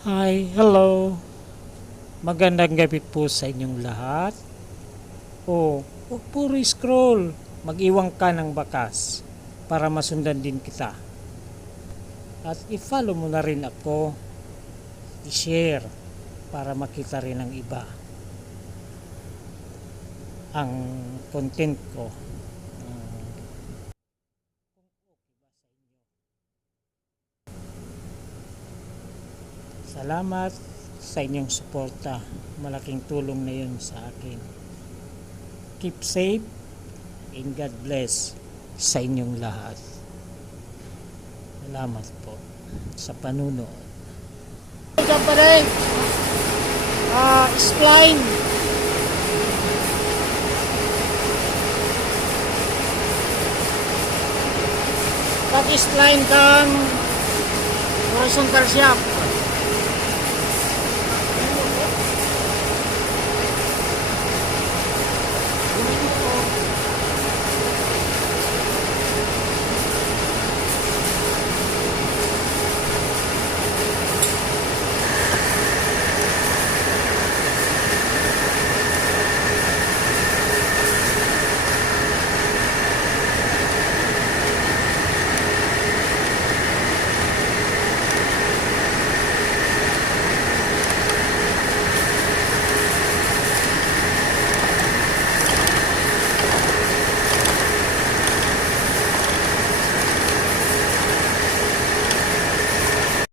Hi, hello. Magandang gabi po sa inyong lahat. Huwag puro scroll. Mag-iwan ka ng bakas para masundan din kita. At i-follow mo na rin ako. I-share para makita rin ng iba ang content ko. Salamat sa inyong suporta. Malaking tulong na yun sa akin. Keep safe and God bless sa inyong lahat. Salamat po sa panunood. Diyan pa rin. Spline. Pag-spline kang horizontal shaft.